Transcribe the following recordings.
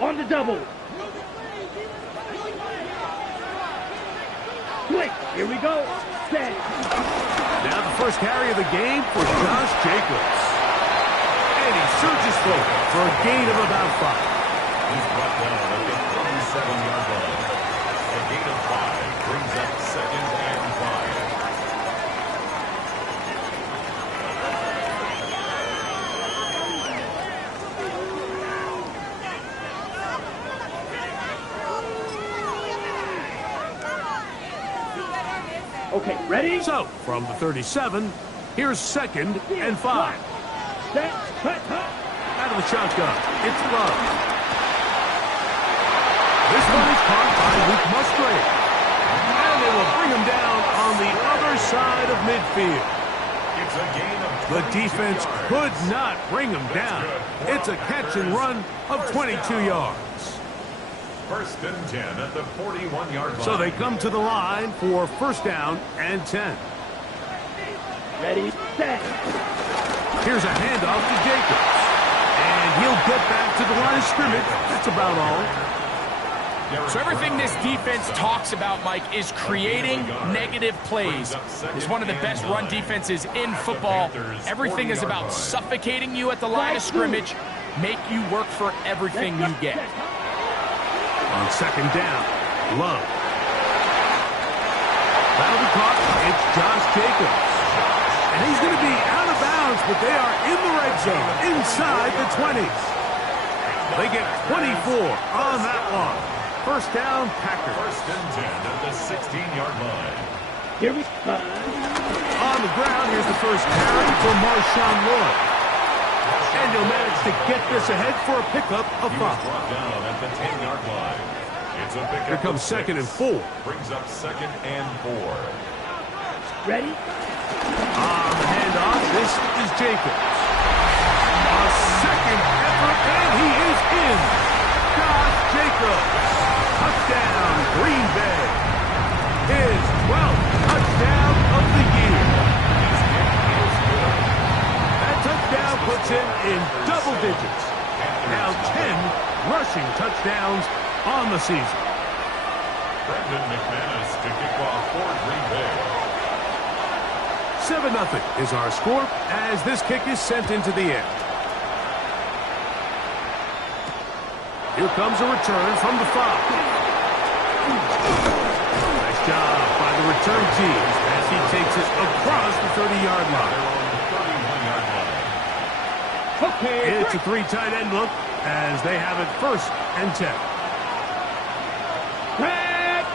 On the double. Quick, here we go. Set. Now the first carry of the game for Josh Jacobs. And he surges forward for a gain of about 5. He's brought down at the 37-yard line. A gain of 5 brings up 2nd and 5. Okay, ready? So, from the 37, here's 2nd and 5. Set, cut, cut. Out of the shotgun, it's Love. This one is caught by Luke Musgrave. And they will bring him down on the other side of midfield. It's a gain of The 22 defense yards. could not bring him down. It's a catch and run of 22 yards. 1st and 10 at the 41-yard line. So they come to the line for 1st down and 10. Ready, set. Here's a handoff to Jacobs. And he'll get back to the line of scrimmage. That's about all. So everything this defense talks about, Mike, is creating negative plays. It's one of the best run defenses in football. Everything is about suffocating you at the line of scrimmage, make you work for everything you get. On 2nd down, Love. That'll be caught. It's Josh Jacobs. And he's going to be out of bounds, but they are in the red zone, inside the 20s. They get 24 on that one. 1st down, Packers. 1st and 10 at the 16-yard line. Here we go. On the ground, here's the first carry for Marshawn Lloyd. And he'll manage to get this ahead for a pickup of He was 5. brought down at the 10-yard line. It's a pickup. Here comes of 2nd and 6. 4. Brings up 2nd and 4. Ready? On the handoff, this is Jacobs. A 2nd effort, and he is in. Josh Jacobs. Touchdown, Green Bay. His 12th touchdown of the year. That touchdown puts him in double digits. Now 10 rushing touchdowns on the season. Brendan McManus to kick off for Green Bay. 7-0 is our score as this kick is sent into the air. Here comes a return from the 5. Nice job by the return team as he takes it across the 30-yard line. 31-yard line. Okay. It's a 3 tight end look as they have it 1st and 10. Back.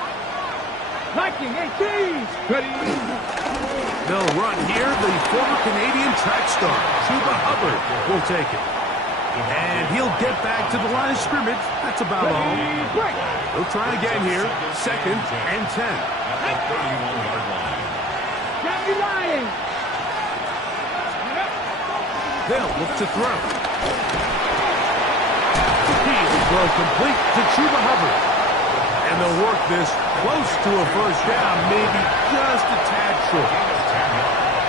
Liking 18. Ready? They'll run here. The former Canadian track star, Chuba Hubbard, will take it. And he'll get back to the line of scrimmage. That's about all. He'll try again here. 2nd and 10. At the 31-yard line. Can't be lying. They'll look to throw. He'll throw complete to Chuba Hubbard. And they'll work this close to a 1st down, maybe just a tad short.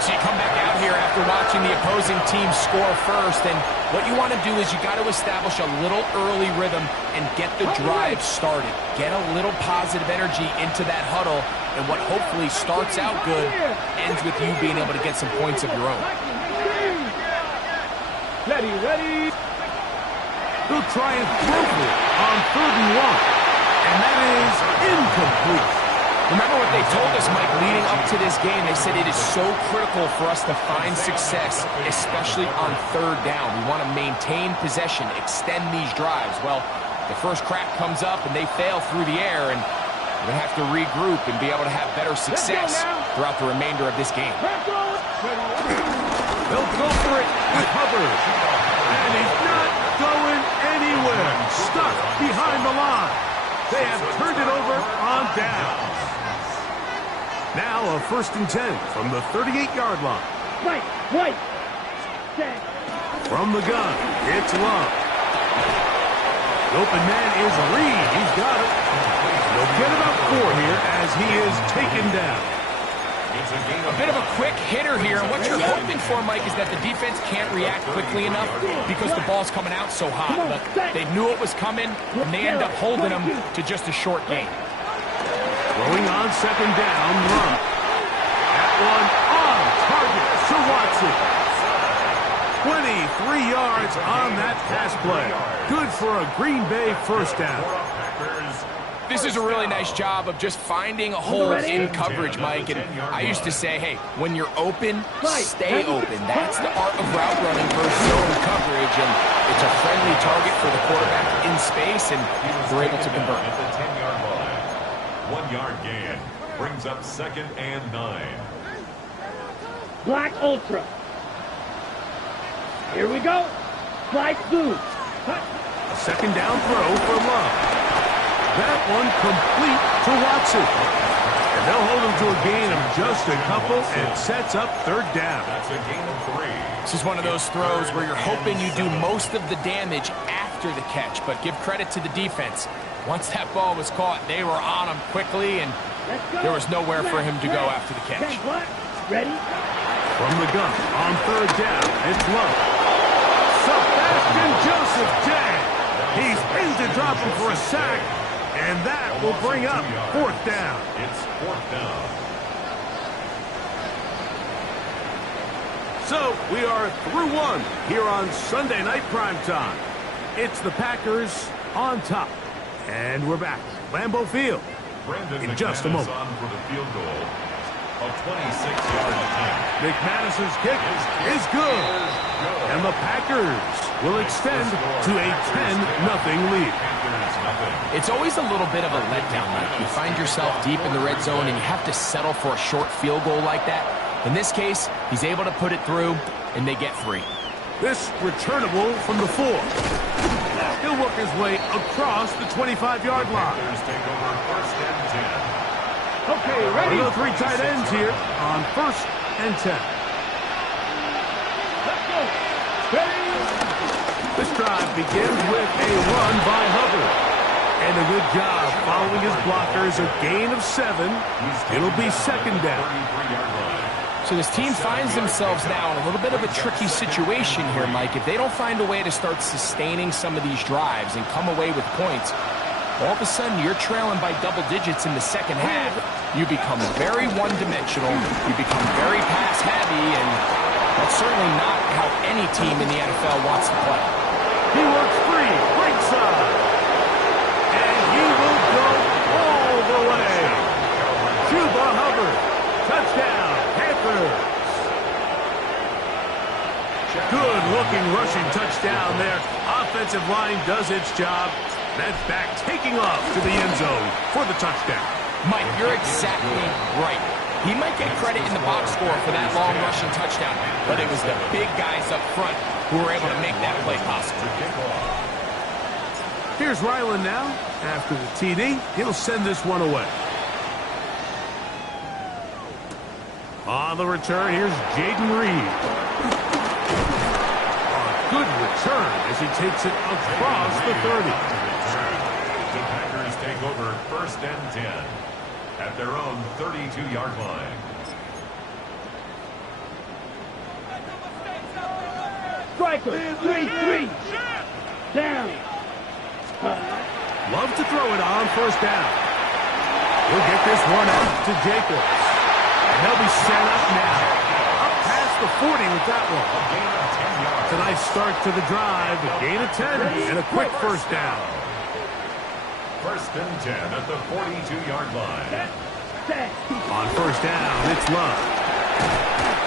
So you come back out here after watching the opposing team score first, and what you want to do is you got to establish a little early rhythm and get the drive started. Get a little positive energy into that huddle, and what hopefully starts out good ends with you being able to get some points of your own. Ready, ready. They'll try and throw for it on 3rd and 1. And that is incomplete. Remember what they told us, Mike, leading up to this game. They said it is so critical for us to find success, especially on 3rd down. We want to maintain possession, extend these drives. Well, the first crack comes up and they fail through the air, and we're going to have to regroup and be able to have better success throughout the remainder of this game. They'll go for it with Hubbard. And he's not going anywhere. Stuck behind the line. They have turned it over on downs. Now a 1st and 10 from the 38-yard line. Right. Set. From the gun, it's Love. The open man is Reed. He's got it. They'll get about 4 here as he is taken down. It's a gain A bit of a quick hitter here. And what you're hoping for, Mike, is that the defense can't react quickly enough because the ball's coming out so hot. But they knew it was coming, and they end up holding them to just a short gain. Throwing on second down, run. That one on target to Watson. 23 yards on that pass play. Good for a Green Bay first down. This is a really nice job of just finding a hole in coverage, Mike. And I used to say, hey, when you're open, stay open. That's the art of route running versus zone coverage. And it's a friendly target for the quarterback in space, and they're able to convert. At the 10-yard line. 1 yard gain brings up 2nd and 9. Black Ultra. Here we go. Black Blue. A second down throw for Love. That one complete to Watson. And they'll hold him to a gain of just a couple and sets up 3rd down. That's a gain of 3. This is one of those throws where you're hoping you do most of the damage after the catch, but give credit to the defense. Once that ball was caught, they were on him quickly, and there was nowhere for him to go after the catch. Ready? From the gun on 3rd down, it's Love. Sebastian Joseph Day. He's in to drop him for a sack. And that will bring up 4th down. It's 4th down. So we are through 1 here on Sunday Night Primetime. It's the Packers on top. And we're back. Lambeau Field in just a moment. On for the field goal. A 26-yard attempt. McManus's kick is good. And the Packers will extend to a 10-0 lead. It's always a little bit of a letdown, Mike. You find yourself deep in the red zone, and you have to settle for a short field goal like that. In this case, he's able to put it through, and they get 3. This returnable from the 4. He'll work his way across the 25-yard line. Packers take over 1st and 10. Okay, ready? One of the 3 tight ends here on 1st and 10. Let's go. Ready? This drive begins with a run by Hubbard. And a good job following his blockers. A gain of 7. It'll be 2nd down. So this team finds themselves now in a little bit of a tricky situation here, Mike. If they don't find a way to start sustaining some of these drives and come away with points, all of a sudden you're trailing by double digits in the second half. You become very one-dimensional. You become very pass-heavy, and that's certainly not how any team in the NFL wants to play. He works free, right side. And he will go all the way. Chuba Hubbard, touchdown, Panthers. Good-looking rushing touchdown there. Offensive line does its job. That's back taking off to the end zone for the touchdown. Mike, you're exactly right. He might get credit in the box score for that long rushing touchdown, but it was the big guys up front who were able to make that play possible. Here's Ryland now. After the TD, he'll send this one away. On the return, here's Jaden Reed. A good return as he takes it across the 30. The Packers take over 1st and 10 at their own 32-yard line. Striker, 3-3. Down. Love to throw it on 1st down. He'll get this one out to Jacobs. And they'll be set up now. Up past the 40 with that one. A gain of 10 yards. It's a nice start to the drive. A gain of 10 and a quick 1st down. 1st and 10 at the 42-yard line. On 1st down, it's Love.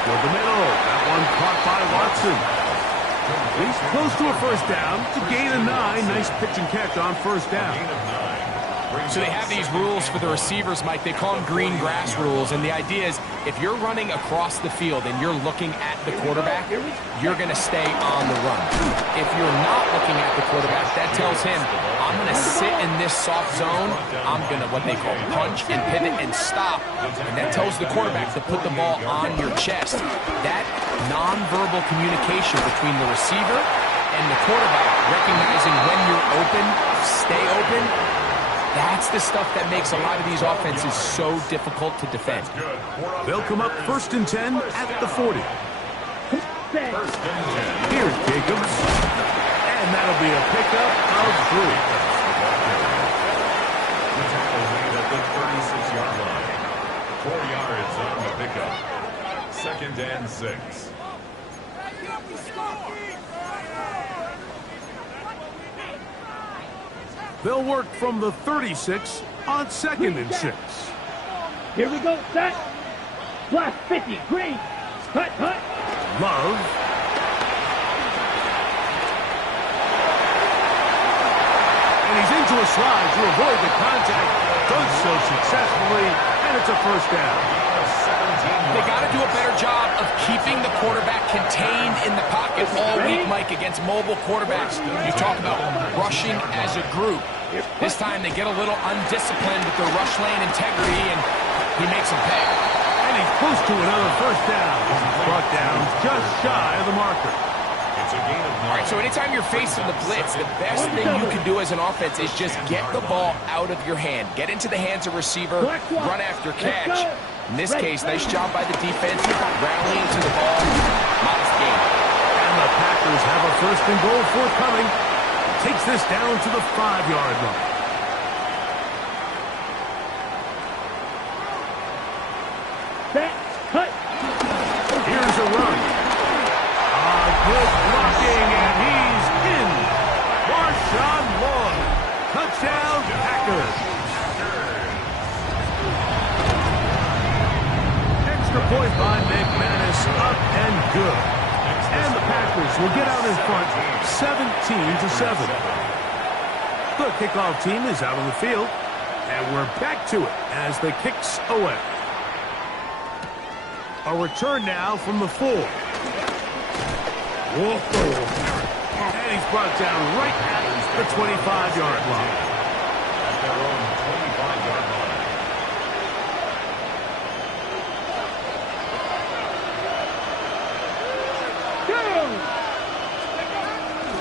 Toward the middle. That one caught by Watson. He's close to a 1st down. To gain a 9. Nice pitch and catch on 1st down. Gain of 9. So they have these rules for the receivers, Mike. They call them green grass rules. And the idea is if you're running across the field and you're looking at the quarterback, you're going to stay on the run. If you're not looking at the quarterback, that tells him, I'm going to sit in this soft zone. I'm going to, what they call, punch and pivot and stop. And that tells the quarterback to put the ball on your chest. That nonverbal communication between the receiver and the quarterback, recognizing when you're open, stay open, That's the stuff that makes a lot of these offenses so difficult to defend. They'll come up 1st and 10 at the 40. Set. Here's Jacobs. And that'll be a pickup of 3. The tackle made at the 36-yard line. 4 yards on the pickup. 2nd and 6. They'll work from the 36 on 2nd and 6. Here we go, set. Blast 50, green. Cut, cut. Love. And he's into a slide to avoid the contact. Does so successfully, and it's a 1st down. They got to do a better job of keeping the quarterback contained in the pocket all week, Mike, against mobile quarterbacks. You talk about rushing as a group. This time they get a little undisciplined with their rush lane integrity, and he makes them pay. And he's close to another 1st down. He's brought down just shy of the marker. It's a gain of 9. All right, so anytime you're facing the blitz, the best thing you can do as an offense is just get the ball out of your hand. Get into the hands of receiver, run after catch. In this case, nice job by the defense, rallying to the ball. Modest game. And the Packers have a 1st and goal forthcoming. Takes this down to the 5-yard line. Set. Cut. Here's a run. Good blocking, and he's in. Marshawn Lloyd. Touchdown, Packers. Extra point by McManus, up and good. And the Packers will get out in front 17-7. The kickoff team is out on the field, and we're back to it as the kick's away. A return now from the 4. Whoa. And he's brought down right at the 25-yard line. At their own 25-yard line.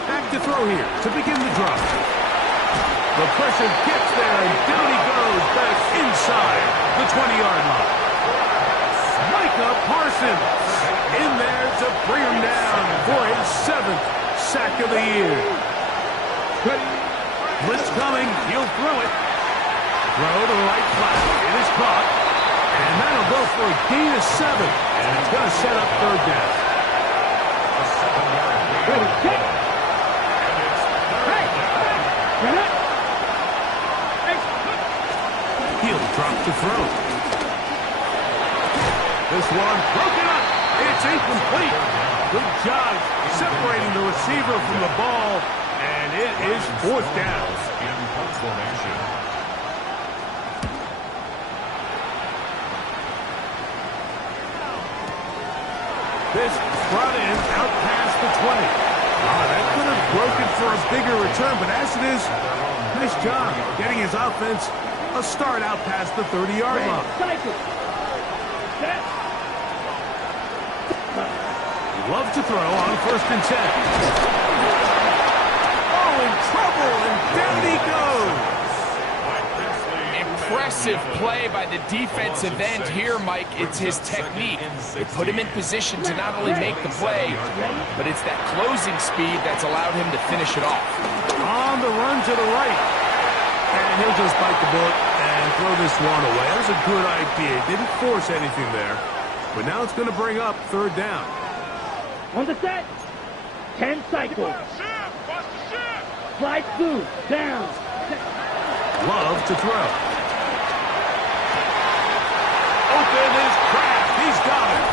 Back to throw here to begin the drive. The pressure gets there, and down he goes back inside the 20-yard line. Micah Parsons in there to bring him down for his 7th sack of the year. Blitz coming, he'll throw it. Throw to the right flat. It is caught. And that'll go for a gain of 7. And it's going to set up 3rd down. Ready, kick. He'll drop to throw. This one broken up. It's incomplete. Good job separating the receiver from the ball, and it is 4th down. In punt formation. This brought in out past the 20. That could have broken for a bigger return, but as it is, nice job getting his offense a start out past the 30-yard line. Cycle. Set. Love to throw on 1st and 10. Oh, in trouble, and down he goes. Impressive play by the defensive end here, Mike. It's his technique. It put him in position to not only make the play, but it's that closing speed that's allowed him to finish it off. On the run to the right. And he'll just bite the bullet and throw this one away. That was a good idea. Didn't force anything there. But now it's going to bring up 3rd down. On the set. 10 cycles. Slide through. Down. Love to throw. Open is Kraft. He's got it.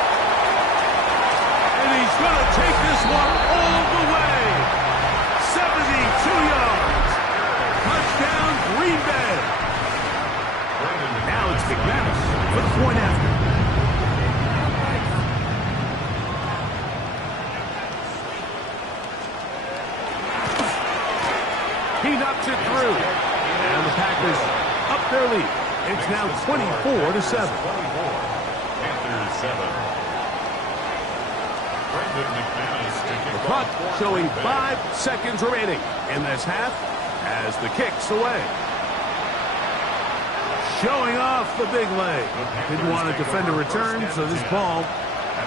And he's going to take this one all the way. 72 yards. Touchdown, Green Bay. Now it's McManus for the point after. He knocks it through. And the Packers up their lead. It's now 24-7. Panthers 7. Brendan McManus to kick The clock off. showing 5 seconds remaining in this half as the kick's away. showing off the big leg. Didn't want to defend a return, so this ball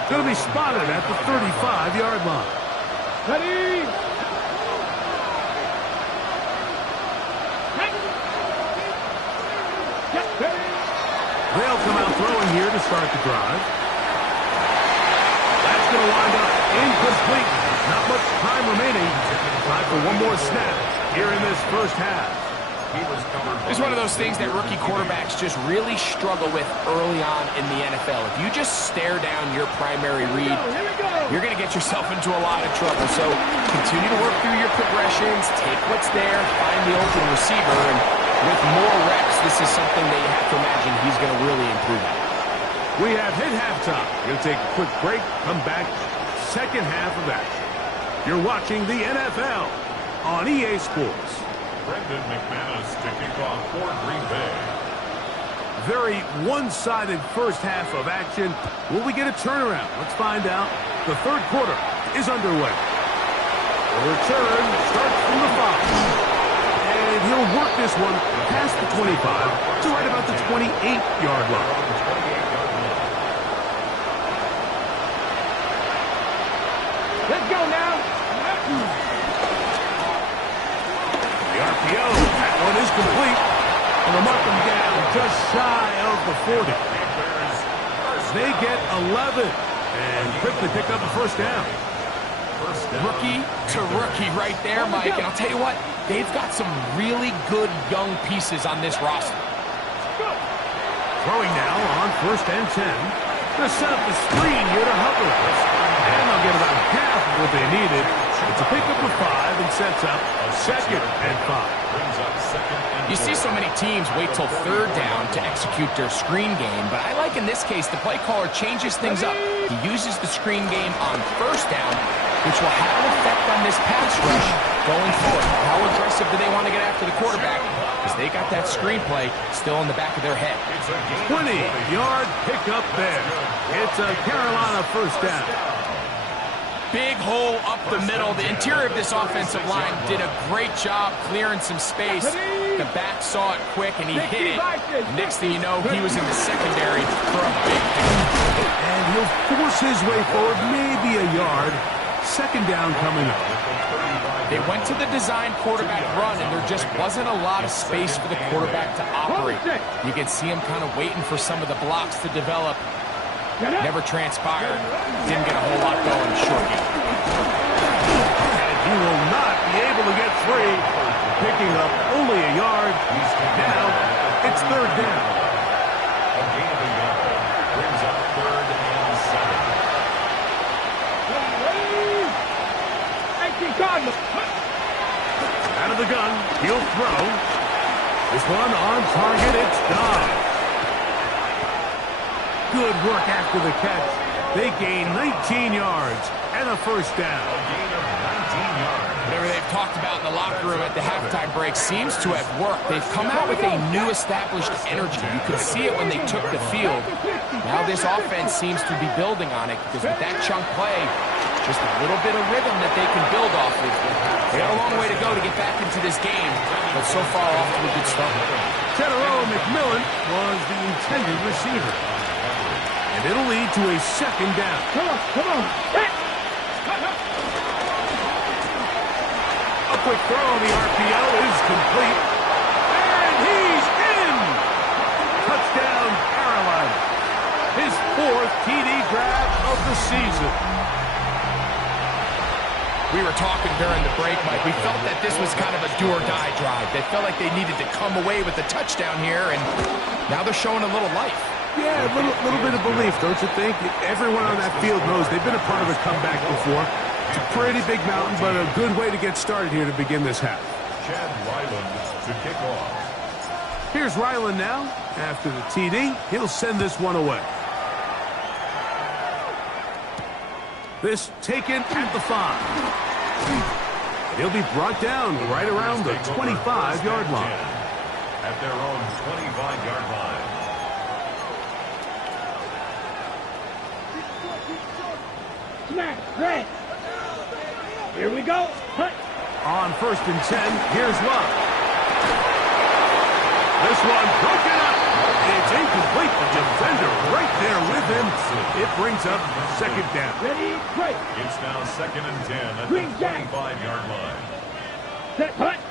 going to be spotted at the 35-yard line. Ready? They'll come out throwing here to start the drive. That's going to wind up incomplete. Not much time remaining. Time for one more snap here in this first half. It's one of those things that rookie quarterbacks just really struggle with early on in the NFL. If you just stare down your primary read, you're going to get yourself into a lot of trouble. So continue to work through your progressions, take what's there, find the open receiver, and with more reps, this is something that you have to imagine he's going to really improve at. We have hit halftime. We're going to take a quick break, come back, second half of action. You're watching the NFL on EA Sports. Brendan McManus to kick off for Green Bay. Very one-sided first half of action. Will we get a turnaround? Let's find out. The third quarter is underway. The return starts from the 5. And he'll work this one past the 25 to right about the 28-yard line. Let's go now. RPO, that one is complete. And they'll mark them down just shy of the 40. They get 11 and quickly pick up a first down. Rookie to rookie right there, Mike. And I'll tell you what, they've got some really good young pieces on this roster. Throwing now on first and 10. They'll set up the screen here to Hubbard. And they'll get about half of what they needed. It's a pickup of 5 and sets up a second and 5. You see so many teams wait till third down to execute their screen game, but I like in this case the play caller changes things up. He uses the screen game on first down, which will have an effect on this pass rush going forward. How aggressive do they want to get after the quarterback? Because they got that screenplay still in the back of their head. 20-yard pickup there. It's a Carolina first down. Big hole up the middle. The interior of this offensive line did a great job clearing some space. The back saw it quick, and he hit it. Next thing you know, he was in the secondary for a big pickup. And he'll force his way forward, maybe a yard. Second down coming up. They went to the design quarterback run, and there just wasn't a lot of space for the quarterback to operate. You can see him kind of waiting for some of the blocks to develop. Never transpired. Didn't get a whole lot going short game. And he will not be able to get free. Picking up only a yard. Now it's third down. A gain of a yard brings up third and 7. Out of the gun. He'll throw. This one on target. It's done. Good work after the catch. They gain 19 yards and a first down. A gain of 19 yards. Whatever they've talked about in the locker room at the halftime break seems to have worked. They've come out with a new established energy. You could see it when they took the field. Now this offense seems to be building on it because with that chunk play, just a little bit of rhythm that they can build off of. They got a long way to go to get back into this game, but so far off to a good start. Tenero McMillan was the intended receiver. And it'll lead to a second down. Come on. A quick throw on the RPO is complete. And he's in! Touchdown, Carolina. His 4th TD grab of the season. We were talking during the break, Mike. We felt that this was kind of a do-or-die drive. They felt like they needed to come away with a touchdown here, and now they're showing a little life. Yeah, a little bit of belief, don't you think? Everyone on that field knows they've been a part of a comeback before. It's a pretty big mountain, but a good way to get started here to begin this half. Chad Ryland to kick off. Here's Ryland now. After the TD, he'll send this one away. This taken at the 5. He'll be brought down right around the 25-yard line. At their own 25-yard line. Smack, red. Here we go. Hunt. On first and 10, here's Love. This one broken up. And it's incomplete. The defender right there with him. It brings up second down. Ready, break. It's now 2nd and 10 at Green the jack. 25-yard line. Set, hut.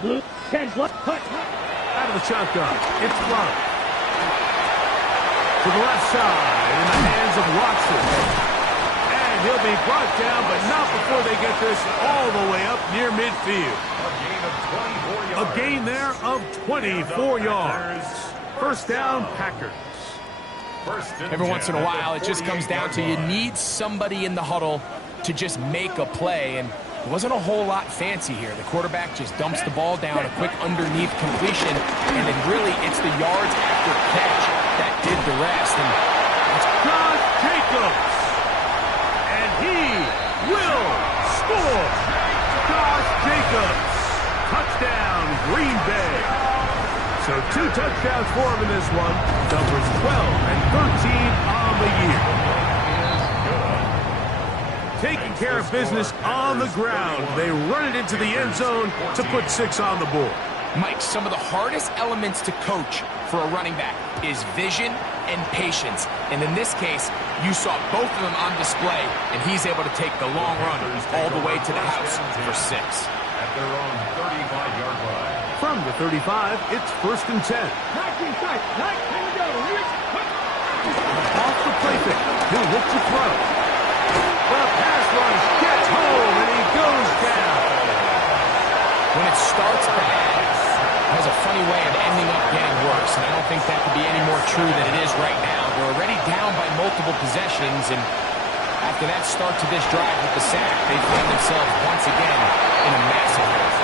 Blue, 10, hut, hut. Out of the shotgun. It's Love. To the left side in the hands of Watson. And he'll be brought down, but not before they get this all the way up near midfield. A gain of 24 yards. A gain there of 24 yards. First down, Packers. Every once in a while, it just comes down to you need somebody in the huddle to just make a play, and it wasn't a whole lot fancy here. The quarterback just dumps the ball down, a quick underneath completion, and then really it's the yards after catch that did the rest. And It's Josh Jacobs. And he will score. Josh Jacobs. Touchdown, Green Bay. So 2 touchdowns for him in this one. Numbers 12 and 13 on the year. Taking care of business on the ground. They run it into the end zone to put 6 on the board. Mike, some of the hardest elements to coach for a running back is vision and patience. And in this case, you saw both of them on display, and he's able to take the long run all the way to the house for 6. At their own 35-yard line. From the 35, it's 1st and 10. Knock inside, knock, here we go. Off the play fake. He'll look to throw. The pass rush gets home, and he goes down. When it starts bad, it has a funny way of ending up getting worse, and I don't think that could be any more true than it is right now. They're already down by multiple possessions, and after that start to this drive with the sack, they find themselves once again in a massive hole.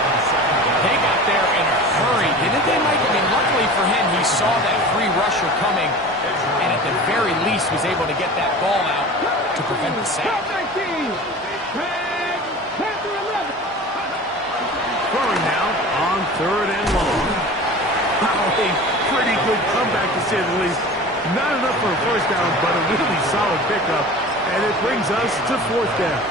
They got there in a hurry, didn't they, Mike? I mean, luckily for him, he saw that free rusher coming, and at the very least was able to get that ball out to prevent the sack. Throwing now on 3rd and long. A pretty good comeback, to say the least. Not enough for a first down, but a really solid pickup. And it brings us to 4th down.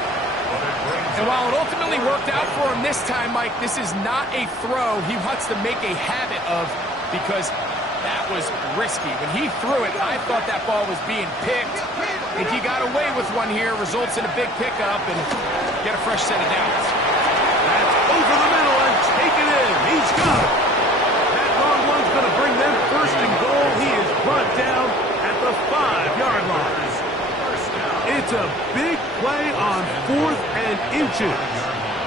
And while it ultimately worked out for him this time, Mike, this is not a throw he wants to make a habit of, because that was risky. When he threw it, I thought that ball was being picked. If he got away with one here, results in a big pickup and get a fresh set of downs. That's over the middle and taken in. He's got it. That long one's going to bring them 1st and goal. He is brought down at the 5-yard line. It's a big play on 4th and inches.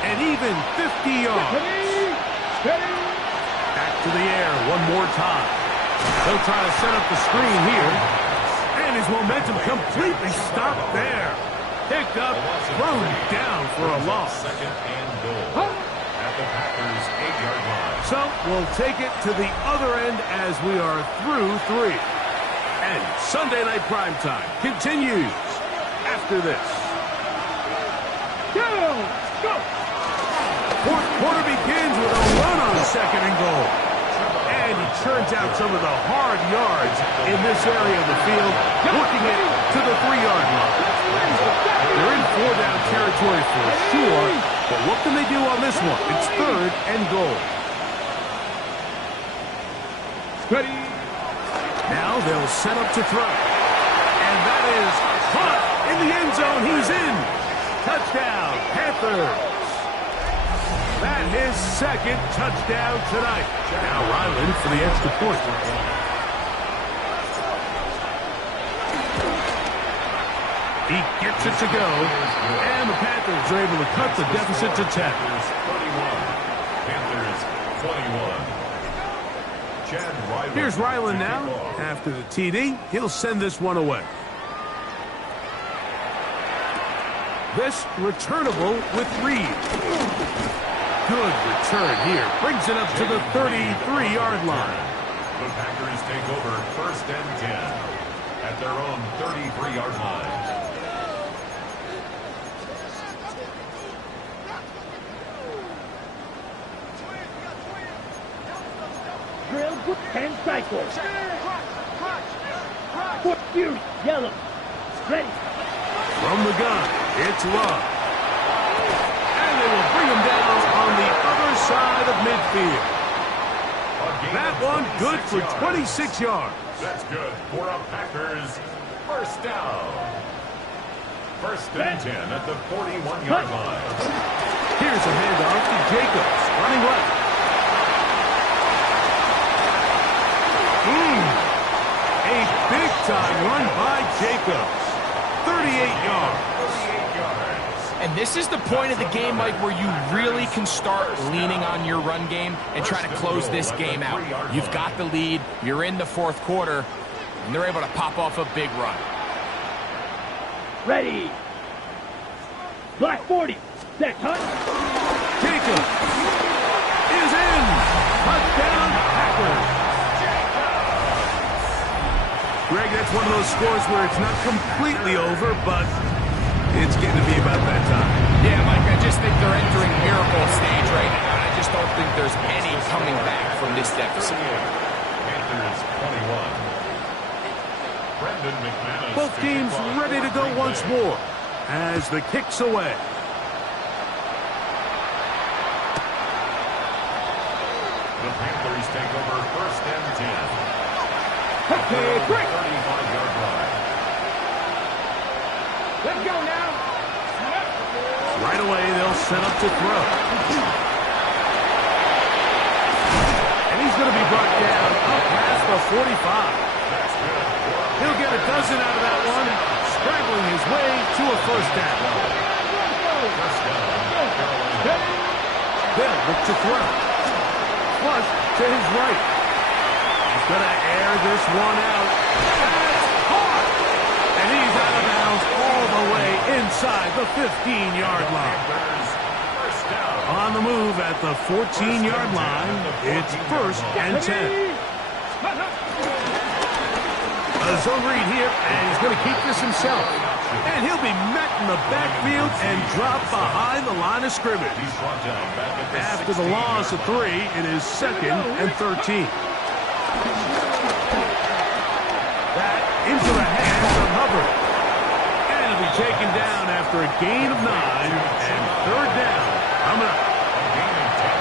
And even 50 yards. Back to the air one more time. He'll try to set up the screen here. And his momentum completely stopped there. Picked up, thrown down for a loss. 2nd and goal. At the Packers' 8-yard line. So we'll take it to the other end as we are through 3. And Sunday Night Primetime continues after this. Go! 4th quarter begins with a run on 2nd and goal. And he churns out some of the hard yards in this area of the field, working it to the 3-yard line. They're in 4-down territory for sure, but what can they do on this one? It's 3rd and goal. Ready? Now they'll set up to throw. And that is caught in the end zone. He's in. Touchdown, Panthers. That his 2nd touchdown tonight. Now Ryland for the extra point. He gets it to go. And the Panthers are able to cut the deficit to 10. Panthers 21. Here's Ryland now. After the TD, he'll send this one away. This returnable with Reed. Good return here. Brings it up to the 33-yard line. The Packers take over 1st and 10 at their own 33-yard line. Drill with 10 cycles. 4 Fury, yellow. Ready. From the gun, it's Love. And they will bring him down on the other side of midfield. That one good for 26 yards. That's good for a Packers first down. First and 10 at the 41-yard line. Here's a handoff to Jacobs, running left. A big-time run by Jacobs. 38 yards. And this is the point of the game, Mike, where you really can start leaning on your run game and try to close this game out. You've got the lead, you're in the fourth quarter, and they're able to pop off a big run. Ready. Black 40. Set, hunt. Jacobs is in. Touchdown, Packers. Greg, that's one of those scores where it's not completely over, but it's getting to be about that time. Yeah, Mike, I just think they're entering miracle stage right now, and I just don't think there's any coming back from this deficit. Panthers 21. Both teams ready to go once more as the kick's away. The Panthers take over first and 10. Okay, break. 35-yard line. Let's go now. Right away, they'll set up to throw. And he's going to be brought down up past the 45. He'll get a dozen out of that one, scrambling his way to a first down. They'll look to throw. Flush to his right. He's going to air this one out. That's hard. And he's out of bounds all the way inside the 15-yard line. On the move at the 14-yard line, it's first and 10. A zone read here, and he's going to keep this himself. And he'll be met in the backfield and dropped behind the line of scrimmage. After the loss of 3, it is second and 13. That into the hands of Hubbard. And it'll be taken down after a gain of 9 and third down coming up.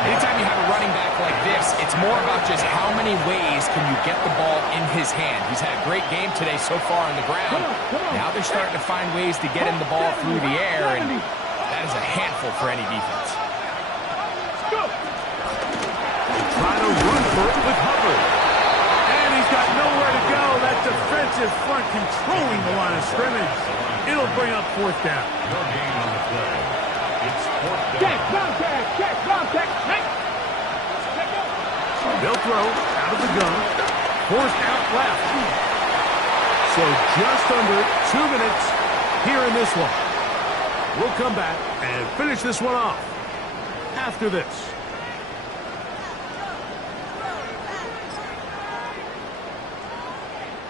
Anytime you have a running back like this, it's more about just how many ways can you get the ball in his hand. He's had a great game today so far on the ground. Now they're starting to find ways to get him the ball through the air, and that is a handful for any defense. Trying to run for it with Hubbard. And he's got nowhere to go. That defensive front controlling the line of scrimmage. It'll bring up fourth down. No gain on the play. It's fourth down. Check, contact, check, contact, check. They'll throw out of the gun. Forced out left. So just under 2 minutes here in this one. We'll come back and finish this one off after this.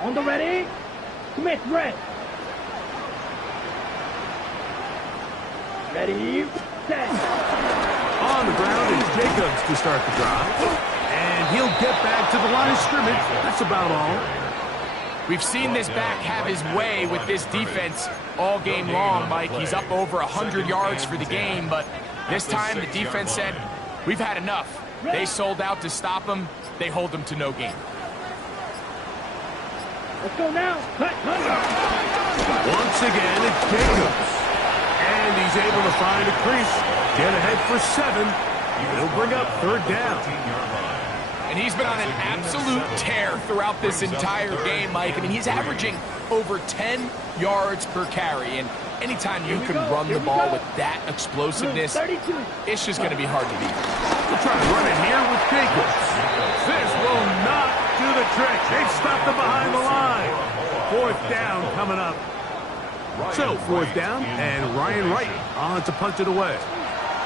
On the ready. Smith, red. Ready, set. On the ground is Jacobs to start the drive. And he'll get back to the line of scrimmage. That's about all. We've seen this back have his way with this defense all game long, Mike. He's up over 100 yards for the game, but this time the defense said, we've had enough. They sold out to stop him. They hold him to no gain. Let's go now. Cut, Once again, it's Jacobs. And he's able to find a crease. Get ahead for 7. He'll bring up third down. And he's been on an absolute tear throughout this entire game, Mike. I mean, he's averaging over 10 yards per carry. And anytime you can run the ball with that explosiveness, it's just going to be hard to beat. We'll try to run it here with Jacobs. This will not do the trick. They've stopped him behind the line. Fourth down coming up. So, fourth down, and Ryan Wright on to punt it away,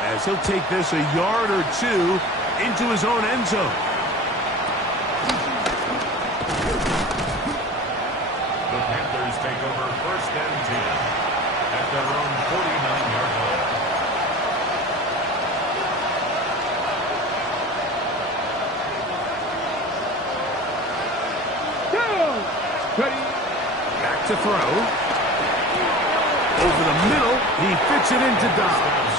as he'll take this a yard or 2 into his own end zone. The Panthers take over first and 10 at their own 49-yard line. Back to throw. Over the middle, he fits it into Dobbs.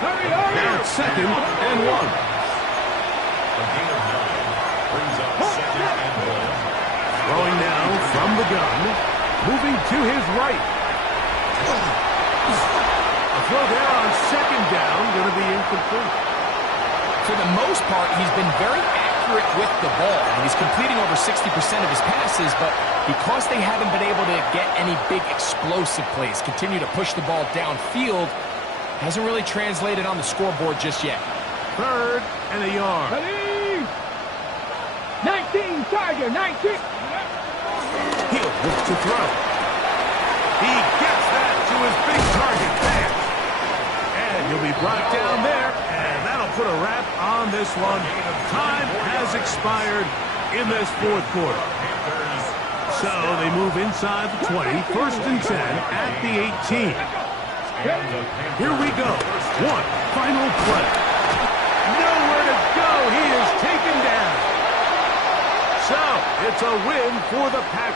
Now it's second and 1. A gain of 9. brings up second and one. Throwing now from the gun. Moving to his right. A throw there on second down. Going to be incomplete. For the most part, he's been very accurate with the ball. He's completing over 60% of his passes, but because they haven't been able to get any big explosive plays, continue to push the ball downfield, hasn't really translated on the scoreboard just yet. 3rd and a yard. Ready? 19, Charger, 19. He'll look to throw. He gets that to his big target there. And he'll be brought down there, and that'll put a wrap on this one. Time has expired in this 4th quarter. So they move inside the 20, 1st and 10 at the 18. Here we go. One final play. Nowhere to go. He is taken down. So it's a win for the Packers.